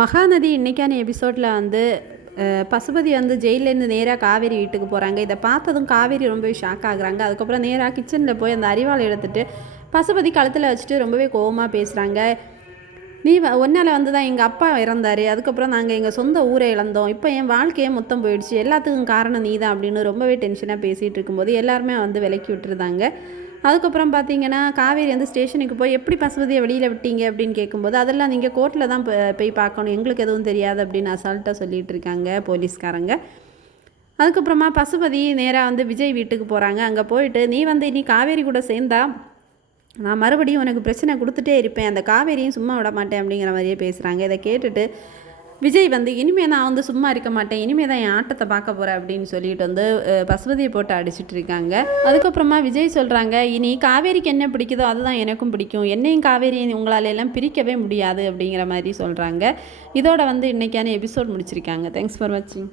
மகாநதி இன்றைக்கான எபிசோடில் வந்து பசுபதி வந்து ஜெயிலேருந்து நேராக காவேரி வீட்டுக்கு போகிறாங்க இதை பார்த்ததும் காவேரி ரொம்பவே ஷாக் ஆகுறாங்க. அதுக்கப்புறம் நேராக கிச்சனில் போய் அந்த அரிவாளை எடுத்துட்டு பசுபதி கழுத்தில் வச்சுட்டு ரொம்பவே கோவமாக பேசுகிறாங்க நீ ஒன்னால் வந்து தான் எங்கள் அப்பா இறந்தார். அதுக்கப்புறம் நாங்கள் எங்கள் சொந்த ஊரை இழந்தோம். இப்போ என் வாழ்க்கையே மொத்தம் போயிடுச்சு. எல்லாத்துக்கும் காரணம் நீ தான் அப்படின்னு ரொம்பவே டென்ஷனாக பேசிகிட்டு இருக்கும்போது எல்லாருமே வந்து விலக்கி விட்டுருந்தாங்க. அதுக்கப்புறம் பார்த்தீங்கன்னா காவேரி வந்து ஸ்டேஷனுக்கு போய் எப்படி பசுபதியை வெளியில் விட்டீங்க அப்படின்னு கேட்கும்போது அதெல்லாம் நீங்கள் கோர்ட்டில் தான் போய் பார்க்கணும். எங்களுக்கு எதுவும் தெரியாது அப்படின்னு அசால்ட்டாக சொல்லிகிட்டு இருக்காங்க போலீஸ்காரங்க. அதுக்கப்புறமா பசுபதி நேராக வந்து விஜய் வீட்டுக்கு போகிறாங்க அங்கே போயிட்டு நீ வந்து இனி காவேரி கூட சேர்ந்தா நான் மறுபடியும் உனக்கு பிரச்சனை கொடுத்துட்டே இருப்பேன். அந்த காவேரியும் சும்மா விட மாட்டேன் அப்படிங்கிற மாதிரியே பேசுகிறாங்க இதை கேட்டுட்டு விஜய் வந்து இனிமே நான் வந்து சும்மா இருக்க மாட்டேன். இனிமே தான் என் ஆட்டத்தை பார்க்க போகிறேன் அப்படின்னு சொல்லிட்டு வந்து பசுபதியை போட்டு அடிச்சிட்டு இருக்காங்க. அதுக்கப்புறமா விஜய் சொல்கிறாங்க இனி காவேரிக்கு என்ன பிடிக்குதோ அதுதான் எனக்கும் பிடிக்கும். என்னையும் காவேரியும் உங்களால எல்லாம் பிரிக்கவே முடியாது. அப்படிங்கிற மாதிரி சொல்கிறாங்க இதோட வந்து இன்னைக்கான எபிசோட் முடிச்சிருக்காங்க. தேங்க்ஸ் ஃபார் வாட்சிங்